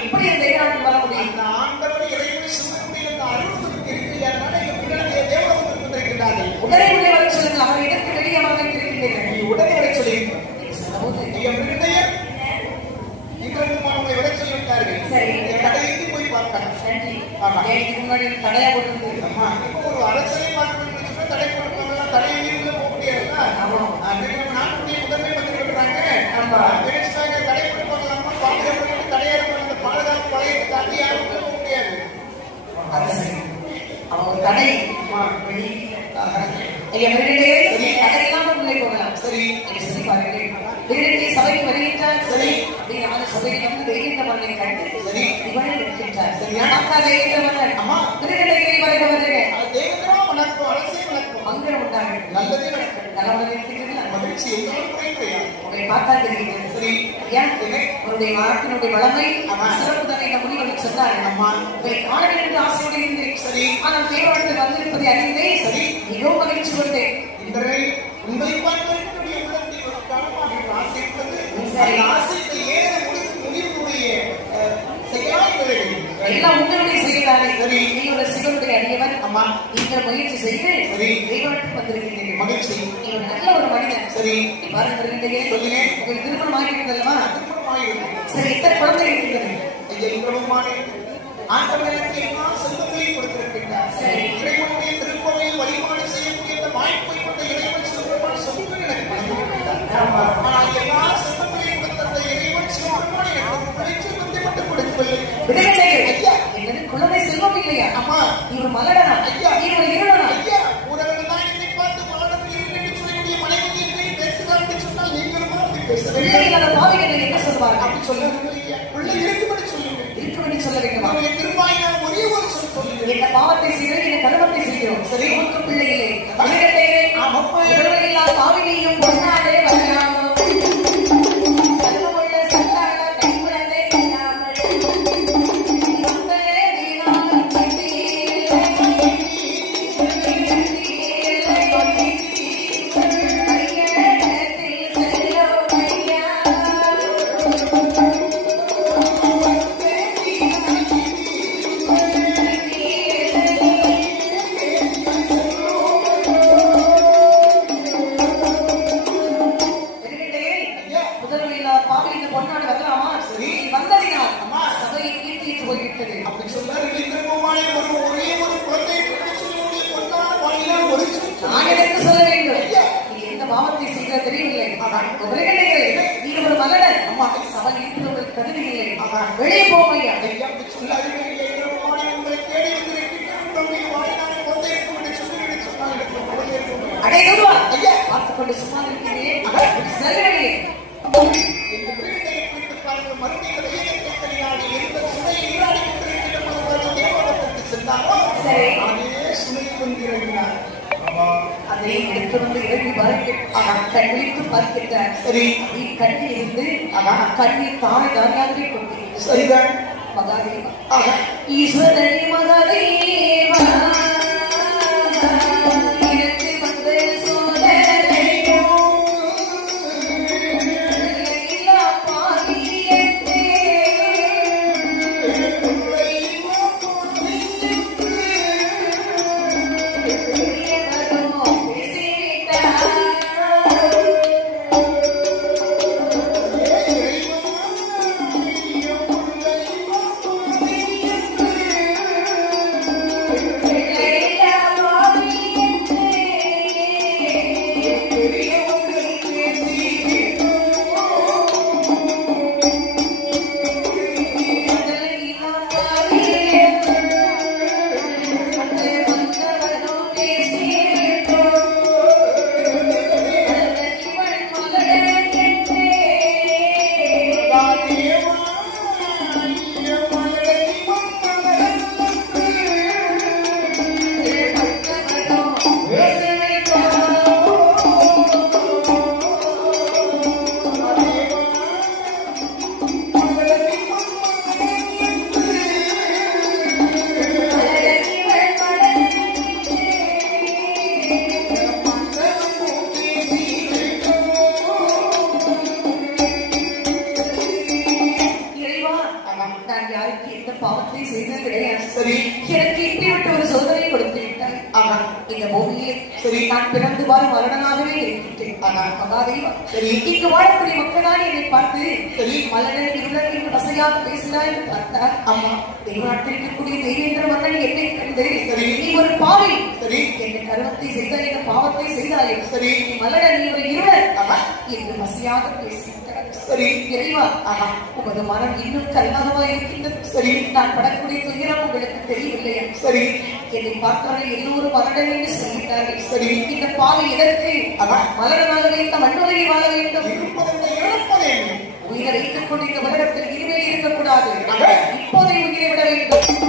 எப்படி அந்த தேவலோகத்துக்கு வர முடியும்? அந்த ஆண்டவர் இறைவனை சொல்லக்கூடிய அந்த அருள்களுக்கு இருக்கிறார்கள். இந்த மிருகண்டைய தேவலோகத்திற்கு வந்திருக்கிறார்கள். உடனே உள்ளே வர சொல்லுங்கள். அவர் இடத்துக்கு வெளியே அமர வைத்திருக்கின்றீர்கள். நீ உடனே வர சொல்லியிருக்கிறோம். மிருகண்டையர் இன்றைக்கு உங்களை விட சொல்லிவிட்டார்கள். சரி கடைக்கு போய் பார்க்கலாம். முன்னாடி தடையா போட்டு ஒரு அரசனை பார்க்க தடை கொடுப்பாங்க. தடையை நீங்க போக முடியாது. நாட்டுடைய முதன்மை பத்திரிக்கிறாங்க. தடை கொடுப்பாங்களாமா பாதுகாப்பு தடையா இருப்பாங்க. பாதுகாப்பு பழைய தாண்டி யாரும் போக முடியாது. அது சரி அவங்க தடை அதெல்லாம் உள்ளே போகலாம். சரி சொல்லி பாருங்கள். சபைக்கு வருகின்றார். சரி அப்படி சபையில் வந்து வேகின்ற மண்ணை கண்டு சரி இவனை இருக்கின்றார். அம்மா திருநெல்லை வருகிறவர்கள் அங்கே உண்டார்கள். நல்லதே நடக்கும். நல்லவர்கள் இருக்கின்றீர்கள். மகிழ்ச்சி உங்களை பார்த்தா தெரிகிறது. சரி ஏன் உங்களுடைய நாட்டினுடைய வளமை சிறப்பு தானே இந்த முடிவுகள் சொன்னார்கள். அம்மா உங்களை காண வேண்டும் என்று ஆசையோடு இருந்தேன். சரி ஆனால் தேவனத்தில் வந்திருப்பதை அறிந்தே சரி மிகவும் மகிழ்ச்சி கொண்டேன். இன்றை உங்களை பார்ப்பதற்குரிய உள்ளத்தில் ஒரு காரணமாக ஆசை இருந்தது. ஆசைக்கு ஏற முடிவுடைய செயலாக எல்லாம் உங்களுடைய செயலாக சரி நீ ஒரு சிவனுடைய அடியவன். அம்மா நீங்கள் முயற்சி செய்து தெய்வத்துக்கு வந்திருக்கிறீர்கள். மகிழ்ச்சி. இவர் நல்ல ஒரு மனிதன். சரி பாருங்க, சொல்லுங்க. உங்களுக்கு திருமணம் ஆகிவிட்டதல்லவா? திருமணம் ஆகிவிட்டது. சரி, எத்தனை குழந்தைகள் இருக்கிறது? ஐயா பிரபுமானே, ஆண்டவர் எனக்கு எல்லா செல்வங்களையும் கொடுத்திருக்கின்றார். இறைவனுடைய திருக்கோவையில் வழிபாடு செய்யக்கூடிய இந்த வாய்ப்பை கொண்ட இறைவன் சிவபெருமான் சொத்துக்கள் எனக்கு வழங்கிவிட்டார். ஆனால் எல்லா செல்வங்களையும் கொடுத்த அந்த இறைவன் சிவபெருமான் எனக்கு பிழைச்சு மட்டும் கொடுக்கவில்லை. ஐயா, என்னது குழந்தை செல்வம் இல்லையா? அம்மா, இவர் மலடனா? ஐயா, இவர் இருளனா? ஐயா, ஊரகங்கள் தான் என்னை பார்த்து மாடம் என்று சொல்லக்கூடிய மனைவி பேசுகிறார்கள் சொன்னால் நீங்களும் அப்படி பேச பிள்ளைகள் அந்த பாவிகளை என்ன சொல்வார்கள்? அப்படி சொல்லுங்கள் ஐயா. பிள்ளை இருக்கும்படி சொல்லுங்கள். இருக்கும்படி சொல்ல வேண்டுமா? திருவாயினால் ஒரே ஒரு சொல் சொல்லுங்கள். என்ன பாவத்தை செய்கிறோம், என்ன கருமத்தை செய்கிறோம். சரி, உனக்கு பிள்ளைகளே இல்லா பாவினையும் பொன்னாடே வராமோ வெளியே போவையா அடையவா ஐயா பார்த்து கொண்டு சும்மா இருக்கிறேன். அதை எடுத்து வந்து இறங்கி கண் விழித்து பார்க்கிறார். சரி, கண்ணில் இருந்து கண்ணீர் தானே தானியாகவே கொண்டு சரிதான். மகாதேவா ஈஸ்வரனே மகாதேவா பிறந்து வாழும் மரணனாகவே இருக்கின்றேன். மகாதேவா இங்கு வாழக்கூடிய மக்களால் என்னை பார்த்து மலரன் இருளன் வசையாக பேசினார் என்று பார்த்தார். அம்மா தெய்வநாட்டில் இருக்கக்கூடிய தெய்வேந்திர மன்னன் என்னை கண்டு நீ ஒரு பாவி, என் கருவத்தை செய்தாய், என் பாவத்தை செய்தாய், நீ மலரன், நீ ஒரு இருளன் என்று வசையாக பேசிவிட்டார். சரி இறைவா, உமது மனம் இன்னும் கல்லாதவா இருக்கின்றது. சரி, நான் படக்கூடிய துயரம் உங்களுக்கு தெரியவில்லையா? சரி, என்னை பார்த்தார்கள் எல்லோரும் மலரன் என்று சொல்லிவிட்டார்கள். சரி, இந்த பாவி எதற்கு மலரனாக வைத்த மண்ணுலகை வாழ வேண்டும்? உயிரை வைத்துக் கொண்டு இந்த உலகத்தில் இருமையில் இருக்கக்கூடாது. இப்போதை உயிரை விட வேண்டும்.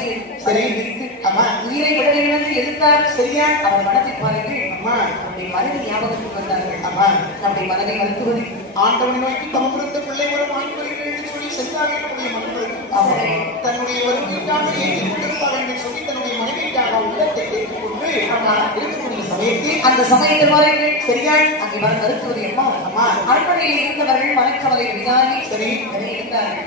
ஓசையில் சரி நீரை விட வேண்டும் என்று எதிர்த்தார். சரியா அவர் மனத்தை பாருங்கள். நம்முடைய மனதை ஞாபகத்துக்கு வந்தார்கள். நம்முடைய மனதை வருத்துவது ஆண்டவனை நோக்கி தமக்குத்த பிள்ளை வரும் ஆண்களுக்கு என்று சொல்லி சென்றார்கள். தன்னுடைய வருகைக்காக ஏற்றிக் கொண்டிருப்பார்கள் என்று சொல்லி தன்னுடைய மனைவிக்காக உள்ளத்தை ஏற்றிக் கொண்டு இருக்கக்கூடிய சமயத்தில் அந்த சமயத்தில் பாருங்கள். சரியா அங்கே வர மருத்துவதை அம்மா அரண்மனையில் இருந்தவர்கள் மனக்கவலை விதானி சரி இருந்தார்கள்.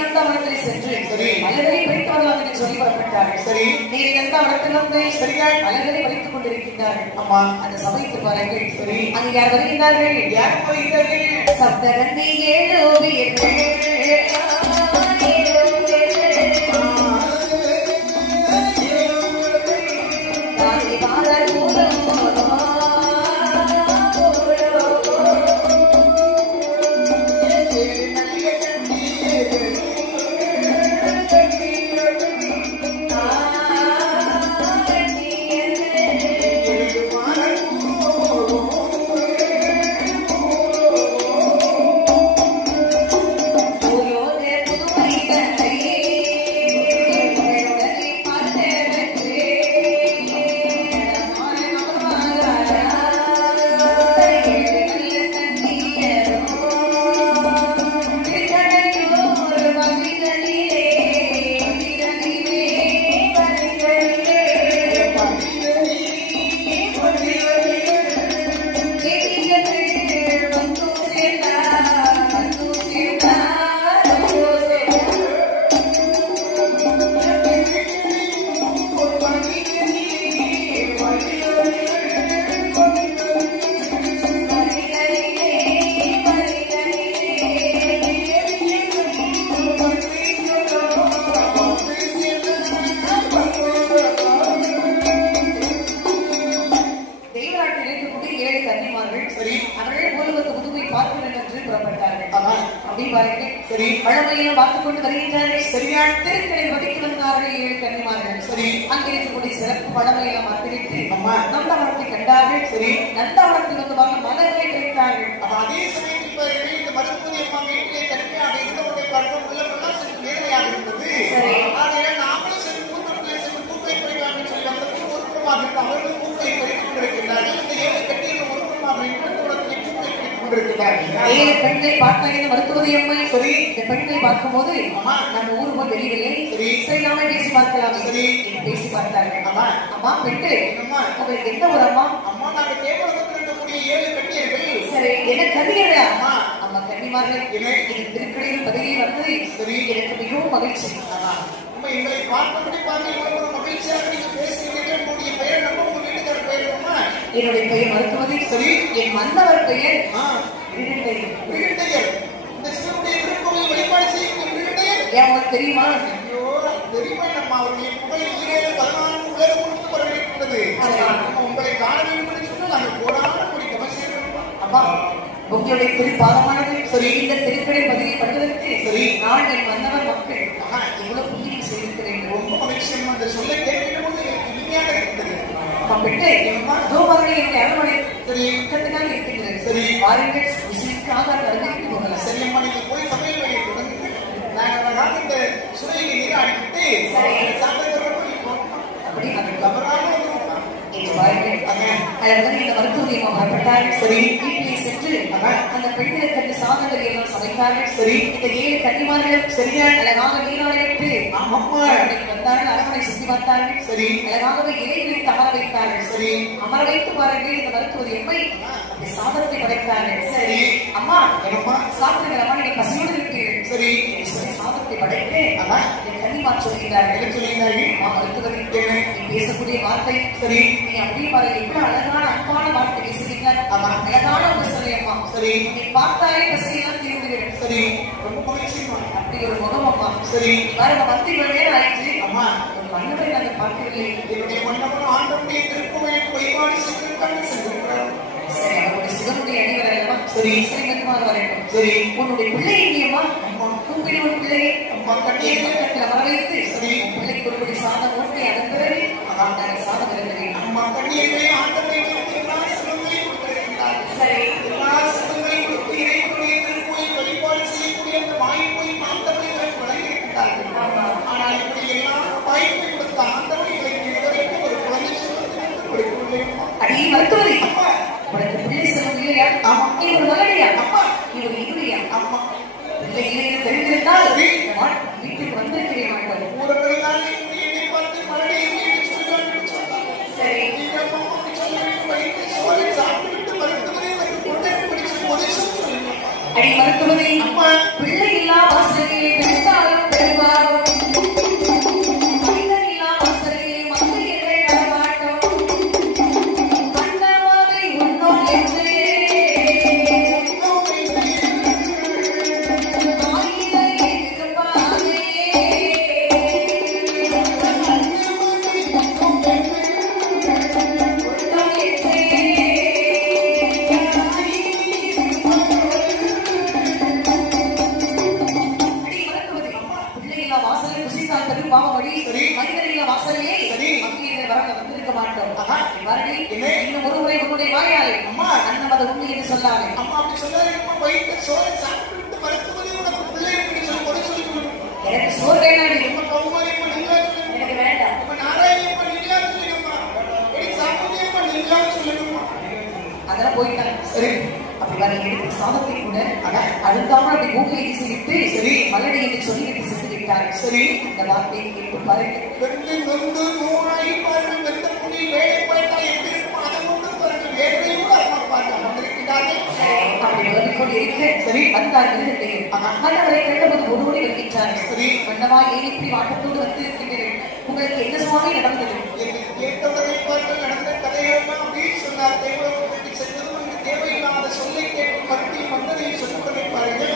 நந்தாவனத்தை சென்று மலர்களை பறித்து வரலாம் என்று சொல்லி புறப்பட்டார்கள். சரி நீர் நந்தாவனத்தில் வந்து சரியா மலர்களை பறித்துக் கொண்டிருக்கின்றார்கள். அந்த சமயத்தில் பாருங்கள். சரி அங்கே யார் வருகின்றார்கள்? யார் வருகின்றார்கள்? சப்தகன்னி ஏழு பெண்களை பார்த்தாங்க மருத்துவதை அம்மை. சரி இந்த பெண்களை பார்க்கும் போது நம்ம ஊர் போல் வெளியிலே சரி நாம பேசி பார்க்கலாம். சரி பேசி பார்த்தார்கள். அம்மா பெண்கள் உங்களுக்கு எந்த ஒரு அம்மா? அம்மா நாங்க தேவலோகத்தில் இருக்கக்கூடிய 7 கன்னியர்கள். சரி என்ன கன்னியர்களா? அம்மா கன்னிமார்கள் எனக்கு திருக்கடையில் பதவி வந்தது. சரி எனக்கு மிகவும் மகிழ்ச்சி. எங்களை பார்ப்பபடி பார்த்து ஒரு மகிழ்ச்சியாக நீங்க பேசுகிறீர்கள். என்னுடைய பெயர் நம்ம உங்க வீட்டுக்கார பெயர் என்னுடைய பெயர் மருத்துவதை. சரி என் மன்னவர் பெயர் விருட்டையர். இந்த சிவனுடைய திருக்கோவில் வழிபாடு செய்யும் விருட்டையர் ஏன் உங்களுக்கு தெரியுமா? ஐயோ தெரியுமா? நம்ம அவருடைய புகழ் 14 உலக கொடுத்து வரவேற்கிறது. நம்ம உங்களை காண வேண்டும் என்று சொன்னால் நாங்கள் கோடான கோடி அவசியம். அப்பா உங்களுடைய திருப்பாதமானது சரி இந்த திருக்கடை பதிவை பண்ணுவதற்கு சரி நான் என் மன்னவர் மக்கள் இவ்வளவு புண்ணியம் செய்திருக்கிறேன். ரொம்ப மகிழ்ச்சியமா அந்த சொல்லை கேட்கிற போது எனக்கு இனிமையாக இருக்கிறது. அரண்மனை சரி பக்கத்துக்காக இருக்கிறது. சரி வாருங்கள் ருசிக்காக வருகைக்கு போகலாம். சரி அம்மா நீங்க போய் சமையல் வேலையை தொடங்குங்க. நாங்கள் இந்த சுவையை நீரை அடிக்கிட்டு சாப்பிட்டு அப்படி அது தவறாக அந்த பெண்களுக்கு சாதங்கள் எல்லாம் சமைத்தார்கள். சரி இந்த 7 கன்னிமார்களும் சரியா அழகாக நீராடிட்டு வந்தார்கள். அரண்மனை சுற்றி பார்த்தார்கள். சரி அழகாகவே இலை விரித்து அமர வைத்தார்கள். சரி அமர வைத்து பாருங்கள் இந்த மருத்துவ எம்மை சாதத்தை படைத்தார்கள். சரி அம்மா என்னம்மா சாப்பிடுங்கள் அம்மா நீங்க பசியோடு இருக்கிறீர்கள். சரி சாதத்தை படைத்து கன்னிமார் சொல்கிறார்கள். பேசக்கூடிய வார்த்தை சரி நீ அப்படி பாருங்க எவ்வளவு அழகான அன்பான வார்த்தை பேசுறீங்க. அழகான ஒரு சமயம்மா. சரி நீ பார்த்தாலே பசியெல்லாம் தீர்ந்துவிடும். சரி ரொம்ப மகிழ்ச்சிமா அப்படி ஒரு முகம் அம்மா. சரி பாருங்க வந்து இவ்வளவு நேரம் ஆயிடுச்சு. அம்மா ஒரு மன்னரை நாங்கள் பார்க்கவில்லை. என்னுடைய மன்னவன் ஆண்டவனுடைய திருக்கோவிலுக்கு வழிபாடு சென்றிருக்கிறார். சரி அவருடைய சிவனுடைய அணிவர் அல்லவா? சரி ஸ்ரீமதிமார் வரட்டும். சரி உன்னுடைய பிள்ளை இல்லையம்மா? கூப்பிடு ஒரு பிள்ளையை கட்டில வர வைத்து சரி பிள்ளைக்கு ஒருபடி சாதம் ஓட்டி அதன் பிறகு சாதம் இருக்கிறேன். அம்மா கண்ணியர்களே ஆண்டவரை சரி எல்லா செல்வங்களையும் கொடுத்து இறைவனுடைய திருக்கோயில் வழிபாடு செய்யக்கூடிய அந்த வாய்ப்பை ஆண்டவரை வழங்கியிருக்கிறார்கள். ஆனால் இப்படி எல்லாம் அடி மருத்துவரை உனக்கு பிள்ளை செல்வம் இல்லையா? ஆமா. இவர் மகனையா? அம்மா. இவர் இல்லையா? அம்மா. பிள்ளை இல்லை என்று தெரிந்திருந்தால் வீட்டுக்கு வந்திருக்கிறேன் மாட்டோம். சரி. அடி மருத்துவரை அம்மா பிள்ளை இல்லா வாசலிலே பெற்றாலும் பெறுவாரோ மனிதன் இல்லா வாசலிலே மந்தையிலே வரமாட்டோம் அந்த மாதிரி உன்னோம் என்று இன்னும் ஒரு முறை உன்னுடைய வாயாலே அம்மா அண்ணன் அதை உண்மை என்று சொல்லாதே. அம்மா அப்படி சொல்லாதே. வயிற்று சோறை சாப்பிட்டு மருத்துவரை உனக்கு பிள்ளை என்று சொல்லி கொலை சொல்லி எனக்கு சோறு வேணாடி. எனக்கு வேண்டாம். அதெல்லாம் போயிட்டாங்க. சரி அப்படி வர எடுத்து சாதத்தை கூட அழுந்தாமல் அப்படி மூக்கையை வீசிவிட்டு சரி மல்லடி என்று சொல்லிவிட்டு சென்று விட்டார்கள். சரி அந்த வார்த்தையை கேட்டு பாருங்கள். சரி வந்தார்கள். மன்னவரை கண்டபோது ஒருவரை வருகின்றார்கள். சரி மன்னவா ஏன் இப்படி வாட்டத்தோடு வந்து இருக்கின்றீர்கள்? உங்களுக்கு என்ன சுவாமி நடந்தது? கேட்டவரை பார்த்து நடந்த கதையெல்லாம் அப்படின்னு சொன்னார். தேவலோகத்துக்கு சென்றதும் தேவையில்லாத சொல்லை கேட்டு மறுபடியும் வந்ததை சொல்லிக் கொண்டிருப்பார்கள்.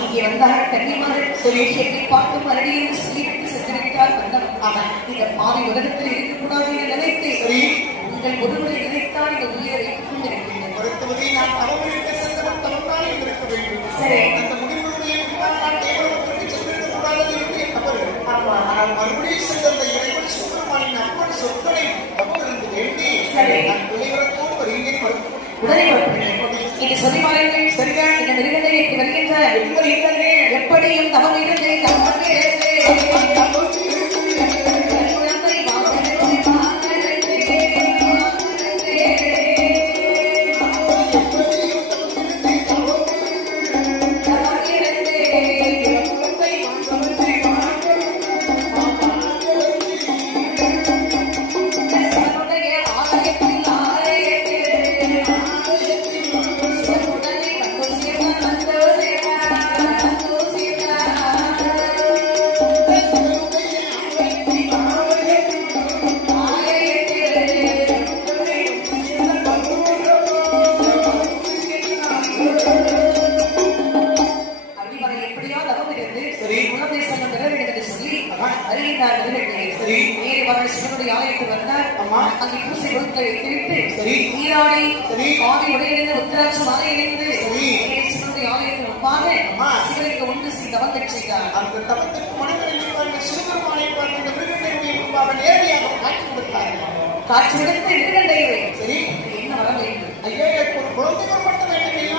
இங்கே வந்தார்கள் கன்னிமார்கள். சரி என்னை பார்த்து மறுபடியும் சொல்லிவிட்டு சென்றிருக்கிறார் மன்னவன். ஆனா இந்த பாவி உலகத்தில் இருக்கக்கூடாது என்று நினைத்து சரி உங்கள் ஒருவரை நினைத்தால் இந்த உயிரை வைத்துக் கொண்டிருக்கின்றனர். மருத்துவரை நான் தலைமுறைக்க சென்றவன் தலைமுறை இருக்க வேண்டும். சரி அந்த முடிவுடைய தேவலோகத்திற்கு சென்றிருக்க கூடாது என்று தவறு. ஆனால் மறுபடியும் சென்ற அந்த இறைவன் சுப்பிரமணியன் அப்பன் சொற்களை தவறிருந்து வேண்டி சரி நான் விளைவரத்தோடு வருகிறேன். உடனே இது சொல்லி பாருங்கள். சரிதான் இந்த மிருகத்தை எப்படி வருகின்ற எப்படியும் தவம் இருந்து காட்சி எடுத்து மிருகண்டையை சரி என்ன வர வேண்டும்? ஐயா ஒரு குழந்தை மட்டும் வேண்டும்.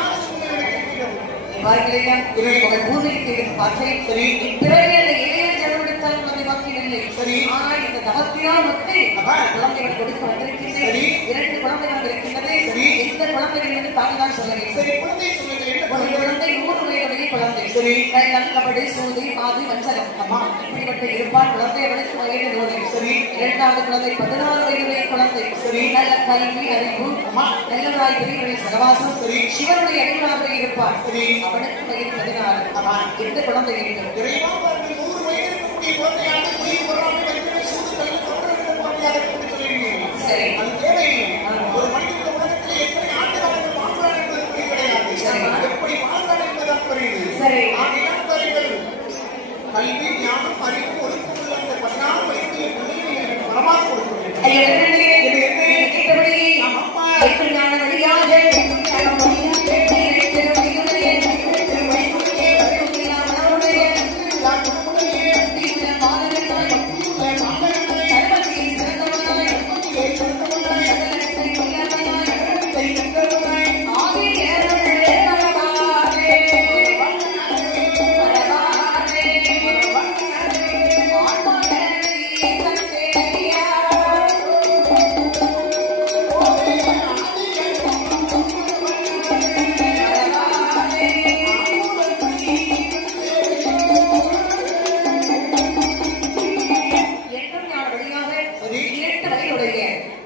பூமிக்கு பார்த்தேன். சரி பிறகு அந்த இளைய ஜனமெடுத்தால் குழந்தை வாக்கியவில்லை. சரி ஆனால் இந்த தவத்தினால் மட்டும் குழந்தைகள் கொடுக்க வந்திருக்கின்றேன். சரி 2 குழந்தைகள் இருக்கின்றது. சரி எந்த குழந்தைகள் என்று தாங்கள் சொல்லுங்கள். சரி குழந்தை சொல்லுங்கள். என்ன குழந்தை? 100 வயதுடைய குழந்தை. சரி கபடி சூதி ஆதி வஞ்சகம் இப்படிப்பட்ட இருப்பார் குழந்தை. அவளுக்கு வயது 100. சரி 2வது குழந்தை 16 வயதுடைய குழந்தை. சரி நல்ல கல்வி அறிவு நல்லவராய் பெரியவருடைய சகவாசம். சரி சிவனுடைய அடிமையாக இருப்பார். சரி அவனுக்கு வயது 16. எந்த குழந்தை வேண்டும்? 100 வயது இருக்கக்கூடிய குழந்தையாக சரி அது தேவையில்லை. ஒரு மனிதனுடைய உலகத்தில் எத்தனை ஆண்டுகள் வாழ்வார் என்பது கிடையாது. எப்படி வாழ்வார் என்பதுதான் புரியுது. சரி கல்வி ஞானம் அறிவு ஒழுக்கம் உள்ள அந்த 16 வயதில் பிள்ளைகளை வரமாக கொடுக்க வேண்டும்.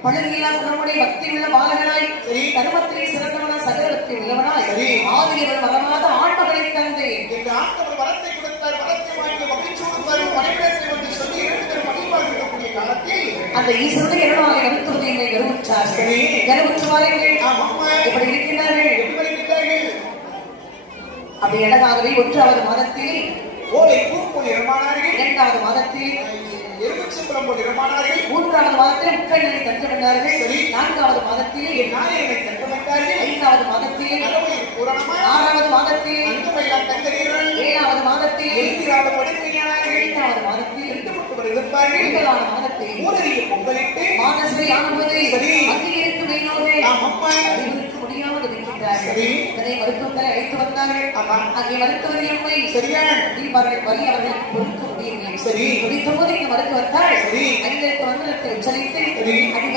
பழகிலா குணமுடைய பக்தி உள்ள பாலகனாய் தர்மத்திலே சிறந்தவனாய் சகலத்தை உள்ளவனாய் ஆதியவர் வரமாத ஆண்மகளை தந்தை இந்த ஆண்டவர் வரத்தை கொடுத்தார். வரத்தை வாங்கி மகிழ்ச்சியோடு பாருங்கள் மனைவிடத்தை வந்து சொல்லி 2 பேரும் மகிழ்வாக இருக்கக்கூடிய காலத்தில் அந்த ஈஸ்வரனை எருளாலை கருத்துவதை என்னை கருவுற்றார். கருவுற்றுவார்கள் எப்படி இருக்கின்றார்கள்? அப்படி அழகாகவே 1வது மாதத்தில் ஓலை பூ நிறமானார்கள். 2வது மாதத்தில் எருமைச்சம்பளம் போல் நிறமானார்கள். 3வது மாதத்தில் முக்கண்ணனை தஞ்சமென்றார்கள். 4வது மாதத்தில் நாயகனை தஞ்சமென்றார்கள். 5வது மாதத்தில் அளவை பூரணமா. 6வது மாதத்தில் அங்குமெல்லாம் தங்கவீரர்கள். 7வது மாதத்தில் எழுந்திராத படுக்கையானார்கள். 8வது மாதத்தில் இருந்துவிட்டு இருப்பார்கள். 9வது மாதத்தில் ஊரறிய பொங்கலிட்டு மாதஸ்ரீ ஆனபோது அங்கே இருக்கும் வேணோரே அறிவதற்கு முடியாமல் இருக்கின்றார்கள். இதனை மருத்துவத்தை அழைத்து வந்தார்கள். அங்கே மருத்துவரை அம்மை சரியான தீபாவளி வரி அவர்களுக்கு பொறுக்க முடியவில்லை. சரி துடித்தபோது இங்கு மருத்துவத்தால் 5 மந்திரத்தை உச்சரித்து அங்கே